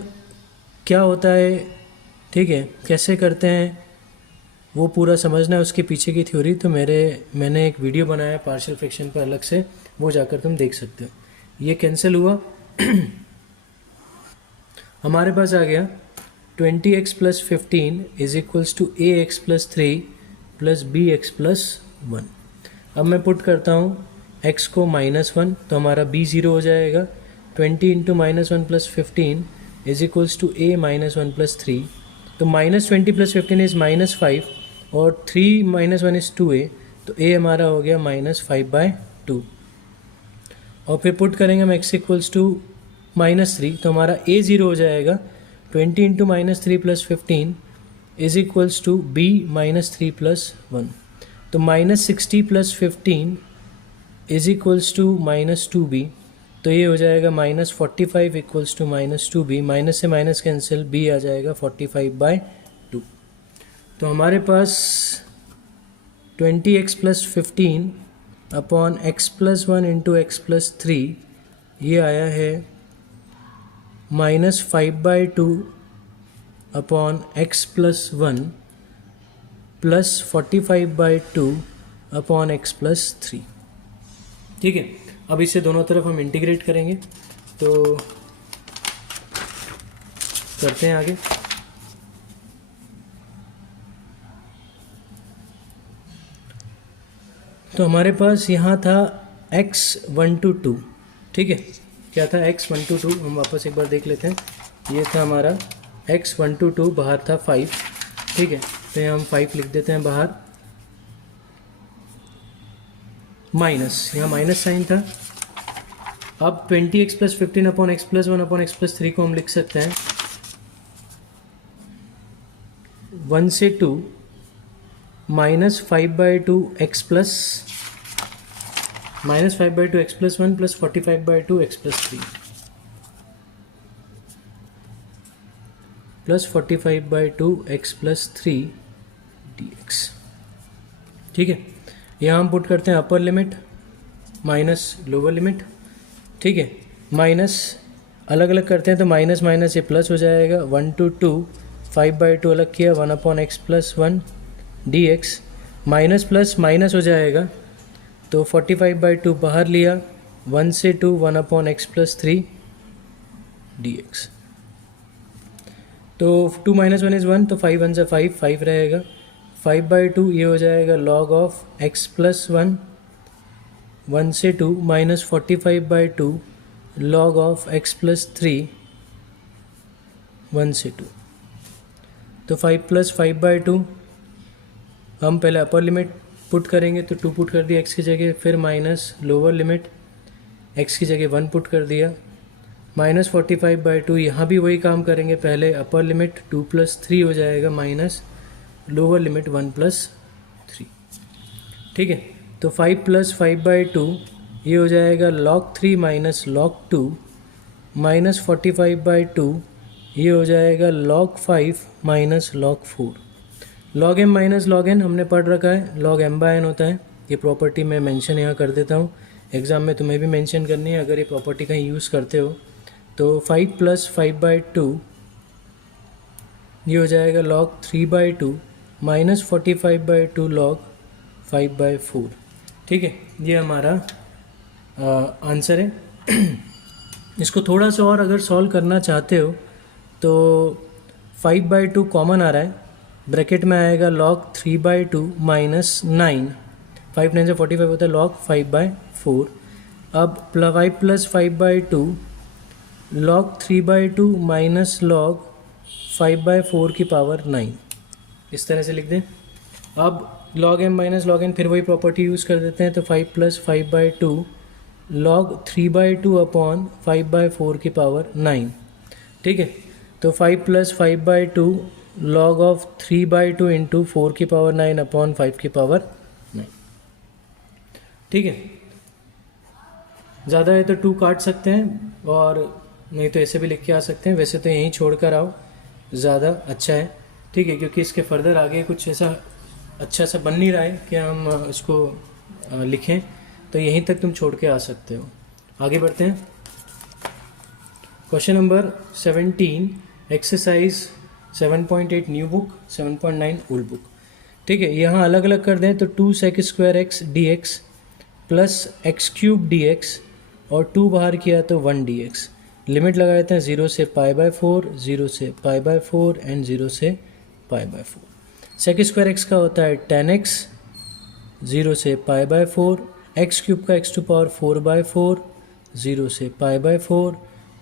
क्या होता है, ठीक है, कैसे करते हैं वो पूरा समझना है, उसके पीछे की थ्योरी तो मैंने एक वीडियो बनाया है पार्शियल फ्रैक्शन पर अलग से, वो जाकर तुम देख सकते हो। ये कैंसिल हुआ हमारे पास आ गया 20x plus 15 is equals to ax plus 3 plus bx plus 1। अब मैं पुट करता हूँ x को -1, तो हमारा b 0 हो जाएगा। 20 into -1 plus 15 is equals to a -1 plus 3, तो -20 प्लस 15 इज -5, और 3 - 1 इज 2a, तो a हमारा हो गया -5/2। और फिर पुट करेंगे हम x इक्वल्स टू -3, तो हमारा a 0 हो जाएगा। 20 into -3 plus 15 is equals to b -3 plus 1, तो -60 plus 15 is equals to -2b, तो ये हो जाएगा -45 इक्वल्स टू -2b, माइनस से माइनस कैंसिल, b आ जाएगा 45/2। तो हमारे पास 20x plus 15 upon x plus 1 into x plus 3, ये आया है -5/2 upon x plus 1 plus 45/2 upon x plus 3। ठीक है, अब इसे दोनों तरफ हम इंटीग्रेट करेंगे, तो करते हैं आगे। तो हमारे पास यहाँ था x1 to 2। ठीक है, क्या था x1 to 2, हम वापस एक बार देख लेते हैं। ये था हमारा x1 to 2, बाहर था 5। ठीक है, तो यहाँ हम 5 लिख देते हैं बाहर, माइनस, यहाँ माइनस साइन था। अब 20x plus 15 upon x plus 1 upon x plus 3 को हम लिख सकते हैं 1 से 2 minus 5/2 x plus 1 plus 45/2 x plus 3 plus 45/2 x plus 3 dx। ठीक है, यहाँ हम पुट करते हैं अपर लिमिट माइनस लोअर लिमिट। ठीक है, माइनस अलग अलग करते हैं तो माइनस माइनस ये प्लस हो जाएगा, 1 to 2 5/2 अलग किया, 1 upon x plus 1 dx, minus plus minus हो जाएगा तो 45/2 बाहर लिया, 1 से 2 1 अपॉन x प्लस 3 dx। तो 2 माइनस 1 इज़ 1, तो 5 1 से 5 रहेगा, 5/2 ये हो जाएगा log ऑफ x प्लस 1, 1 से 2 minus 45/2 log of x plus 3 1 से 2। तो 5 प्लस 5/2 हम पहले अपर लिमिट पुट करेंगे, तो 2 पुट कर दिया x की जगह, फिर माइनस लोअर लिमिट x की जगह 1 पुट कर दिया, माइनस 45/2, यहाँ भी वही काम करेंगे, पहले अपर लिमिट 2 प्लस 3 हो जाएगा माइनस लोअर लिमिट 1 प्लस 3। ठीक है, तो 5 प्लस 5/2 ये हो जाएगा log 3 माइनस log 2 माइनस 45/2 ये हो जाएगा log 5 minus log 4। log m minus log n हमने पढ़ रखा है, log m/n होता है। ये प्रॉपर्टी मैं मेंशन यहाँ कर देता हूँ, एग्ज़ाम में तुम्हें भी मेंशन करनी है अगर ये प्रॉपर्टी कहीं यूज़ करते हो। तो 5 प्लस 5/2 ये हो जाएगा log 3/2 माइनस 45/2 log 5/4। ठीक है, ये हमारा आंसर है। इसको थोड़ा सा और अगर सॉल्व करना चाहते हो तो 5/2 कॉमन आ रहा है, ब्रैकेट में आएगा log 3/2 माइनस 9, 5 9 से 45 होता है, log 5/4। अब 5 प्लस 5/2 log 3/2 माइनस log 5/4 की पावर 9, इस तरह से लिख दें। अब log m minus log n फिर वही प्रॉपर्टी यूज़ कर देते हैं, तो 5 प्लस 5/2 log 3/2 अपॉन 5/4 की पावर 9। ठीक है, तो 5 प्लस 5/2 log ऑफ 3/2 इंटू 4 की पावर 9 अपॉन 5 की पावर 9। ठीक है, ज़्यादा है तो 2 काट सकते हैं और नहीं तो ऐसे भी लिख के आ सकते हैं, वैसे तो यहीं छोड़ कर आओ ज़्यादा अच्छा है। ठीक है, क्योंकि इसके फर्दर आगे कुछ ऐसा अच्छा सा बन नहीं रहा है कि हम इसको लिखें, तो यहीं तक तुम छोड़ के आ सकते हो। आगे बढ़ते हैं, question number 17, exercise 7.8 new book, 7.9 old book. ठीक है, यहाँ अलग अलग कर दें तो 2 sec square x dx plus x cube dx और 2 बाहर किया तो 1 dx। लिमिट लगा देते हैं 0 से π/4, 0 से π/4 एंड 0 से π/4। sec स्क्वायर x का होता है 10x, 0 से π/4, एक्स क्यूब का x टू पावर 4/4, 0 से π/4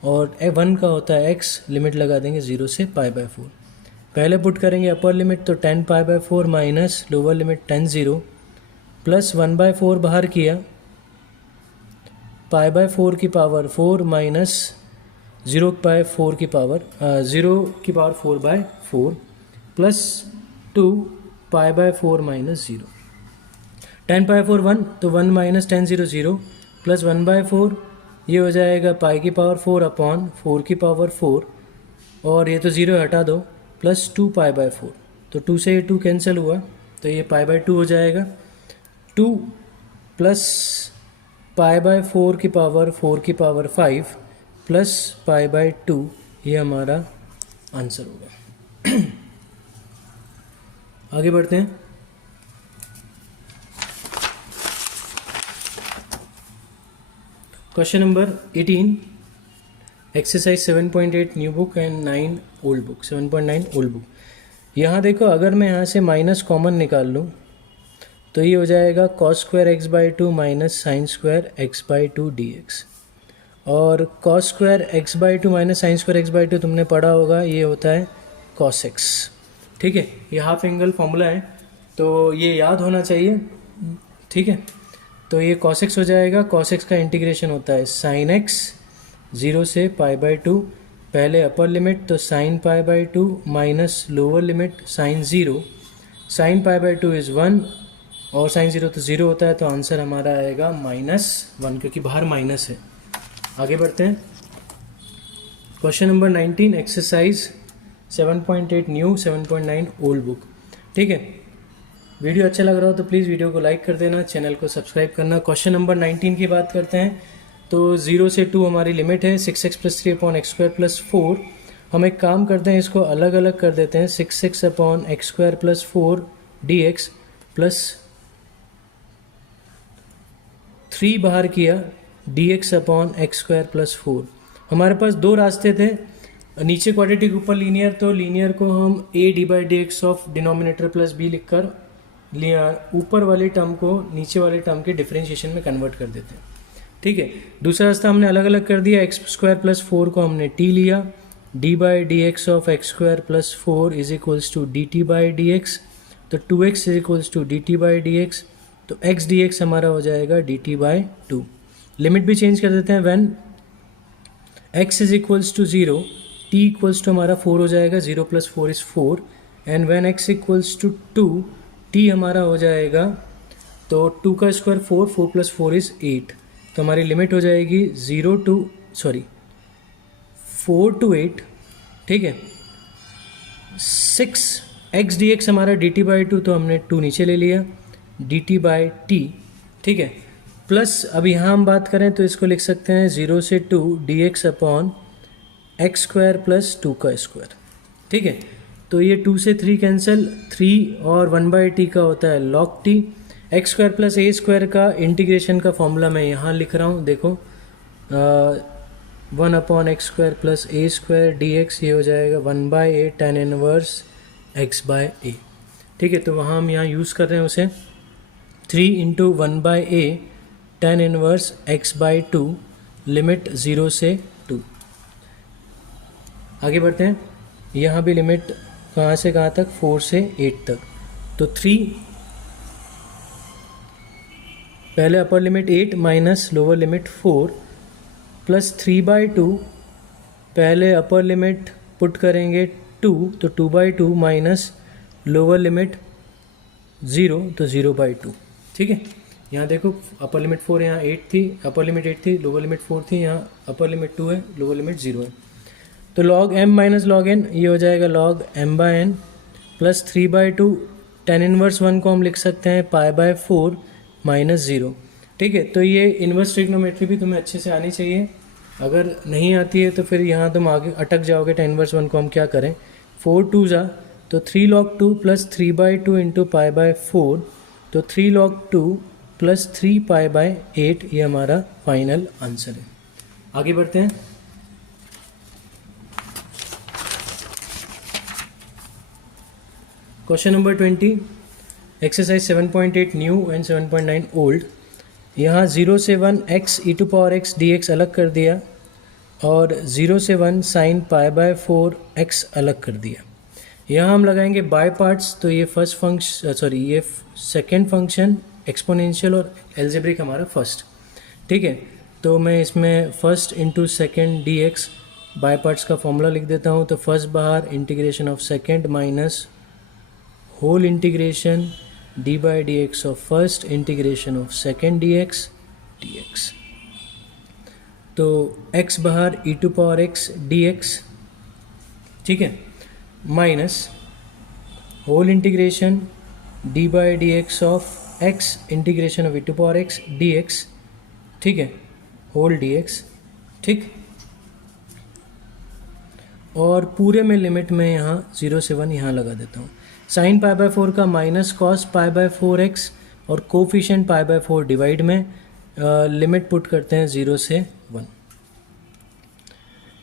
और 1 का होता है x, लिमिट लगा देंगे 0 से π/4। पहले पुट करेंगे अपर लिमिट तो 10 π/4 माइनस लोअर लिमिट 10 0 प्लस 1/4 बाहर किया, π/4 की पावर 4 माइनस 0/4 की पावर 0 की पावर 4/4 प्लस 2 π/4 माइनस 0। 10 π/4 1, तो 1 माइनस 10 0 0 प्लस 1/4 ये हो जाएगा पाई की पावर 4 अपॉन 4 की पावर 4 और ये तो 0 हटा दो, प्लस 2 π/4, तो 2 से ये 2 कैंसिल हुआ तो ये π/2 हो जाएगा। 2 प्लस π/4 की पावर 4 की पावर 5 प्लस π/2, ये हमारा आंसर होगा। आगे बढ़ते हैं, question number 18, exercise 7.8 new book and 9 old book, 7.9 old book. यहाँ देखो, अगर मैं यहाँ से माइनस कॉमन निकाल लूँ तो ये हो जाएगा cos square x by two minus sine square x by two d x. और cos square x by two minus sine square x by two तुमने पढ़ा होगा, ये होता है कॉस एक्स। ठीक है, ये हाफ एंगल फॉर्मूला है तो ये याद होना चाहिए। ठीक है, तो ये कॉस एक्स हो जाएगा। कॉस एक्स का इंटीग्रेशन होता है साइन एक्स 0 से पाई बाई टू, पहले अपर लिमिट तो sine pi by two minus lower limit sine 0। Sine pi by two is 1 और साइन 0 तो 0 होता है, तो आंसर हमारा आएगा -1 क्योंकि बाहर माइनस है। आगे बढ़ते हैं। Question number 19, exercise 7.8 new 7.9 old book. ठीक है, वीडियो अच्छा लग रहा हो तो प्लीज़ वीडियो को लाइक कर देना, चैनल को सब्सक्राइब करना। क्वेश्चन नंबर 19 की बात करते हैं। तो 0 से 2 हमारी लिमिट है 6x + 3/x² + 4। हम एक काम करते हैं, इसको अलग अलग कर देते हैं। 6x/x² + 4 dx प्लस 3 बाहर किया dx/x² + 4। हमारे पास दो रास्ते थे, नीचे क्वाड्रेटिक ऊपर लीनियर, तो लीनियर को हम a d/dx of denominator plus b लिखकर ऊपर वाले टर्म को नीचे वाले टर्म के डिफरेंशिएशन में कन्वर्ट कर देते हैं। ठीक है, दूसरा रास्ता हमने अलग अलग कर दिया। x² + 4 को हमने t लिया, d/dx ऑफ x² + 4 = dt/dx, तो 2x = dt/dx, तो x dx हमारा हो जाएगा dt/2। लिमिट भी चेंज कर देते हैं। व्हेन x = 0, t = हमारा 4 हो जाएगा, 0 + 4 = 4, एंड व्हेन x = 2, t हमारा हो जाएगा, तो 2 का स्क्वायर 4, 4 + 4 = 8, तो हमारी लिमिट हो जाएगी 4 to 8। ठीक है, 6x dx हमारा dt/2, तो हमने 2 नीचे ले लिया dt/t। ठीक है, प्लस अब यहाँ हम बात करें तो इसको लिख सकते हैं 0 से 2 dx/x² + 2 का स्क्वायर। ठीक है, तो ये 2 से 3 कैंसिल, 3 और 1/t का होता है log t। x² + a² का इंटीग्रेशन का फॉर्मूला मैं यहाँ लिख रहा हूँ, देखो 1/x² + a² dx, ये हो जाएगा 1/a tan 1 x/a। ठीक है, तो वहाँ हम यहाँ यूज़ कर रहे हैं उसे 3 × 1/a tan 1 x/2 लिमिट 0 से 2। आगे बढ़ते हैं। यहाँ भी लिमिट कहाँ से कहाँ तक, 4 से 8 तक, तो 3 पहले upper limit 8 minus lower limit 4 plus 3/2, पहले अपर लिमिट पुट करेंगे 2, तो 2/2 माइनस लोअर लिमिट 0, तो 0/2। ठीक है, यहाँ देखो अपर लिमिट 4 यहाँ 8 थी, अपर लिमिट 8 थी, लोअर लिमिट 4 थी, यहाँ अपर लिमिट 2 है, लोअर लिमिट 0 है, तो log m minus log n, ये हो जाएगा log m/n प्लस 3/2 tan 1 को हम लिख सकते हैं π/4 -0। ठीक है, तो ये इन्वर्स ट्रिग्नोमेट्री भी तुम्हें अच्छे से आनी चाहिए। अगर नहीं आती है तो फिर यहाँ तुम आगे अटक जाओगे। tan 1 को हम क्या करें, 4 2 जा, तो 3 log 2 प्लस 3/2 × π/4, तो 3 log 2 प्लस 3 π/8, ये हमारा फाइनल आंसर है। आगे बढ़ते हैं। Question number 20, exercise 7.8 new and 7.9 old. यहाँ 0 से 1 x e⁻x dx अलग कर दिया और 0 से 1 sin π/4 x अलग कर दिया। यहाँ हम लगाएंगे बाय पार्ट्स, तो ये ये सेकेंड फंक्शन एक्सपोनेंशियल और एल्जेब्रिक हमारा फर्स्ट। ठीक है, तो मैं इसमें first into second dx by parts का फॉर्मूला लिख देता हूँ। तो फर्स्ट बाहर integration of second minus whole integration d/dx of first integration of second dx। तो x बाहर e⁻x dx, ठीक है, minus whole integration d/dx of x integration of e⁻x dx, ठीक है, होल dx। ठीक, और पूरे में लिमिट में यहाँ 0 से 1 यहाँ लगा देता हूँ। साइन π/4 का माइनस कॉस π/4x और कोफिशिएंट π/4 डिवाइड में लिमिट पुट करते हैं 0 से 1।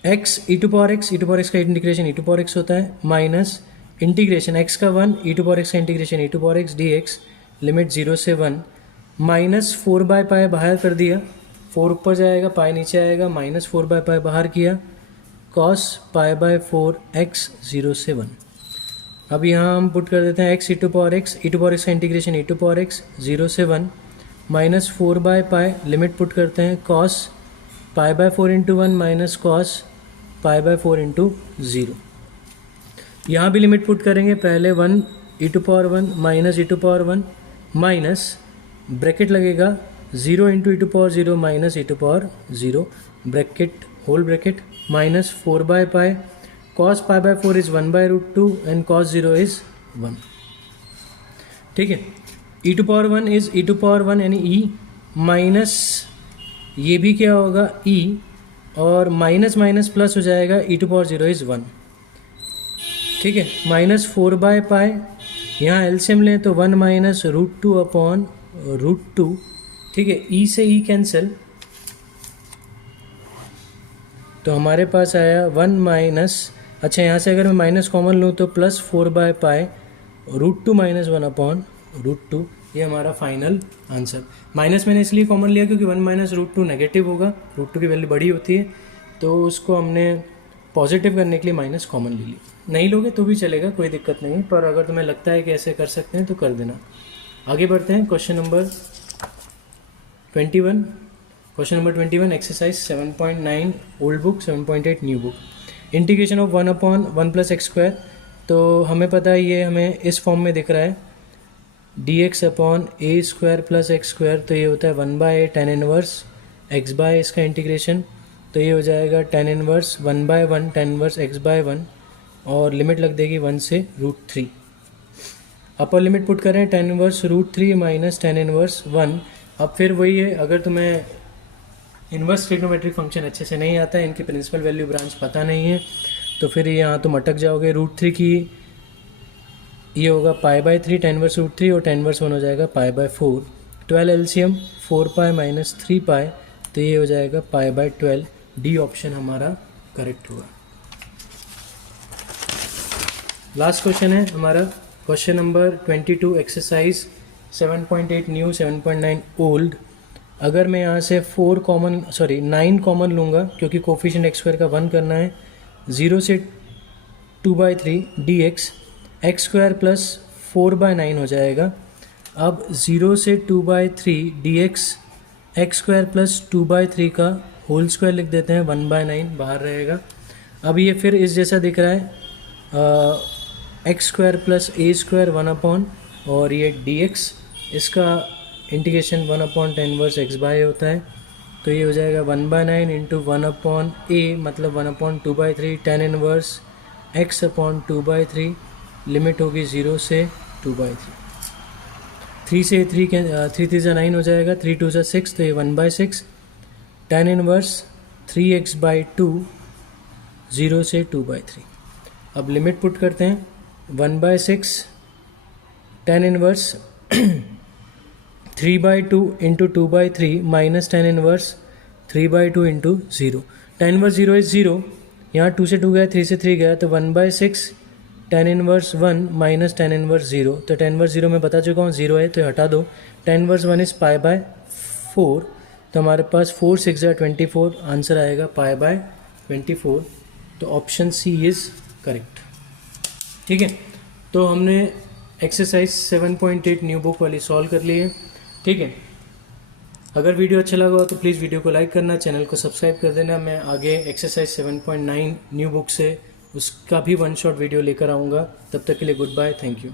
x e to power x का integration e to power x होता है माइनस इंटीग्रेशन x का 1 e टू पावर x का integration e to power x dx limit 0 से 1 माइनस 4/π बाहर कर दिया, 4 ऊपर जाएगा पाई नीचे आएगा, माइनस 4/π बाहर किया, cos π/4 x 0 से 1। अब यहाँ हम पुट कर देते हैं x e to power x का integration e to power x 0 से 1 माइनस 4/π लिमिट पुट करते हैं cos π/4 into 1 minus cos π/4 into 0। यहाँ भी लिमिट पुट करेंगे, पहले 1 e to power 1 minus e to power 1 minus bracket लगेगा 0 into e to power 0 minus e to power 0 bracket whole bracket minus 4/π cos π/4 is 1/√2 and cos 0 is 1। ठीक है, e to power 1 is e to power 1 यानी e माइनस ये भी क्या होगा e और माइनस माइनस प्लस हो जाएगा e टू पावर 0 इज 1। ठीक है, माइनस 4/π यहाँ एलसीएम लें तो 1 माइनस √2 अपॉन √2। ठीक है, e से e कैंसिल तो हमारे पास आया 1 माइनस, अच्छा यहाँ से अगर मैं माइनस कॉमन लूँ तो प्लस 4/π √2 माइनस 1 अपॉन √2। ये हमारा फाइनल आंसर। माइनस मैंने इसलिए कॉमन लिया क्योंकि 1 माइनस √2 नेगेटिव होगा, √2 की वैल्यू बड़ी होती है, तो उसको हमने पॉजिटिव करने के लिए माइनस कॉमन ले ली। नहीं लोगे तो भी चलेगा, कोई दिक्कत नहीं, पर अगर तुम्हें लगता है कि ऐसे कर सकते हैं तो कर देना। आगे बढ़ते हैं question number 21। Question number 21 exercise 7.9 old book 7.8 new book. Integration of 1 upon 1 plus x square, तो हमें पता है ये हमें इस फॉर्म में दिख रहा है dx अपॉन ए स्क्वायर प्लस एक्स स्क्वायर, तो ये होता है 1/a tan इनवर्स x/, इसका इंटीग्रेशन तो ये हो जाएगा tan inverse 1/1 tan inverse x/1 और लिमिट लग देगी 1 से √3। अपर लिमिट पुट करें tan inverse √3 minus tan inverse 1। अब फिर वही है, अगर तुम्हें इनवर्स ट्रिग्नोमेट्रिक फंक्शन अच्छे से नहीं आता है, इनकी प्रिंसिपल वैल्यू ब्रांच पता नहीं है, तो फिर यहाँ तुम अटक जाओगे। √3 की ये होगा π/3 tan इनवर्स √3 और tan इनवर्स 1 हो जाएगा π/4। 12 एलसीएम 4π माइनस 3π, तो ये हो जाएगा π/12। डी ऑप्शन हमारा करेक्ट हुआ। लास्ट क्वेश्चन है हमारा question number 22 exercise 7.8 new 7.9 old. अगर मैं यहाँ से 9 कॉमन लूँगा क्योंकि कोफिशिएंट एक्स स्क्वायर का 1 करना है, 0 से 2/3 dx एक्स स्क्वायर प्लस 4/9 हो जाएगा। अब 0 से 2/3 dx एक्स स्क्वायर प्लस 2/3 का होल स्क्वायर लिख देते हैं, 1/9 बाहर रहेगा। अब ये फिर इस जैसा दिख रहा है, एक्स स्क्वायर प्लस ए स्क्वायर 1 अपॉन और ये dx इसका integration 1 upon tan inverse x/a होता है, तो ये हो जाएगा 1/9 इंटू 1 अपॉन a मतलब 1 upon 2/3 tan inverse x upon 2/3 limit होगी 0 से 2/3। 3 से 3 3 से 9 हो जाएगा, 3 2 से 6 तो ये 1/6 tan इनवर्स 3x/2 0 से 2/3। अब लिमिट पुट करते हैं, 1/6 tan inverse 3/2 into 2/3 minus tan inverse 3/2 into 0। tan inverse 0 is 0, यहाँ 2 से 2 गया 3 से 3 गया, तो 1/6 tan inverse 1 minus tan inverse 0। तो tan इनवर्स 0 मैं बता चुका हूँ 0 है तो हटा दो। tan इनवर्स 1 इज π/4, तो हमारे पास 4 6 24 आंसर आएगा π/24। तो ऑप्शन सी इज़ करेक्ट। ठीक है, तो हमने एक्सरसाइज 7.8 न्यू बुक वाली सॉल्व कर ली है। ठीक है, अगर वीडियो अच्छा लगा हो तो प्लीज़ वीडियो को लाइक करना, चैनल को सब्सक्राइब कर देना। मैं आगे एक्सरसाइज 7.9 न्यू बुक से उसका भी 1 शॉट वीडियो लेकर आऊँगा। तब तक के लिए गुड बाय, थैंक यू।